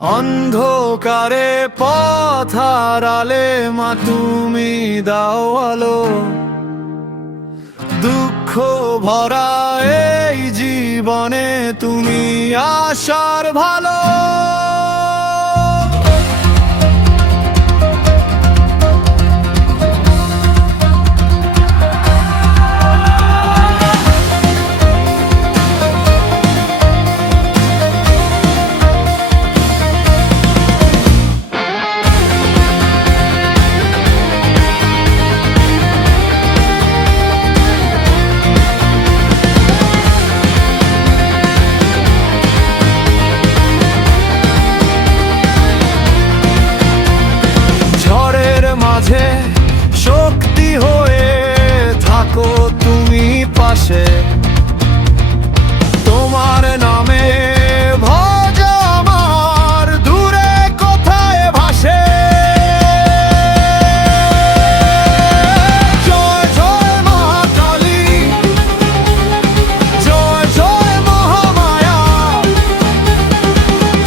অন্ধকারে পথ হারালে মা তুমি দাও আলো, দুঃখ ভরা এই জীবনে তুমি আশার ভালো। মাঝে শক্তি হয়ে থাকো তুমি পাশে, তোমার নামে ভজ আমার দূরে কোথায় ভাসে। জয় জয় মা কালী, জয় জয় মহামায়া,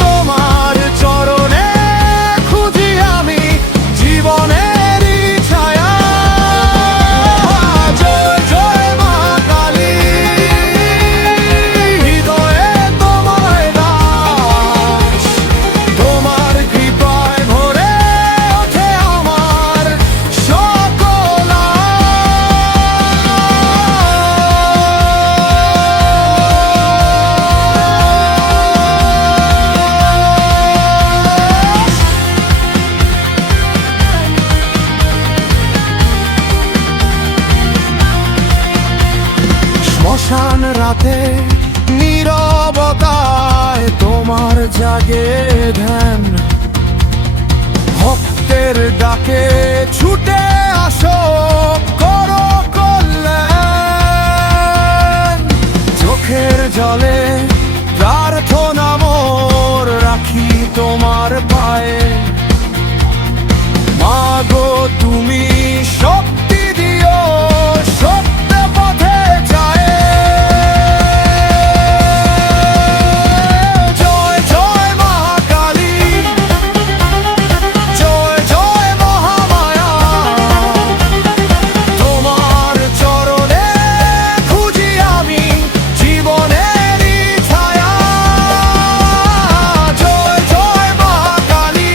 তোমার চরণে খুঁজি আমি জীবনে। শ্মশান রাতে নীরবতায় তোমার জাগে ধ্যান, ভক্তের ডাকে ছুটে আসো করো কল্যাণ। চোখের জলে প্রার্থনা মোর রাখি তোমার পায়ে, মাগো তুমি শক্তি দিও সত্য পথে যায়। জয় জয় মা কালী, জয় জয় মহামায়া, তোমার চরণে খুঁজি আমি জীবনেরই ছায়া। জয় জয় মা কালী,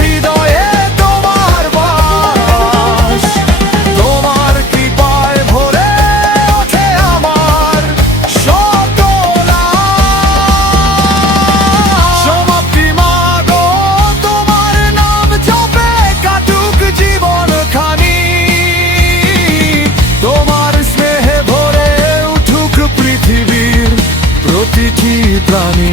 হৃদয়ে তোমার বাস, তোমার কৃপায় ভরে ওঠে আমার সকল আশ। সমাপ্তি মাগো তোমার নাম জপে কাটুক জীবন খানি, তোমার স্নেহে ভরে উঠুক পৃথিবীর প্রতিটি প্রাণী।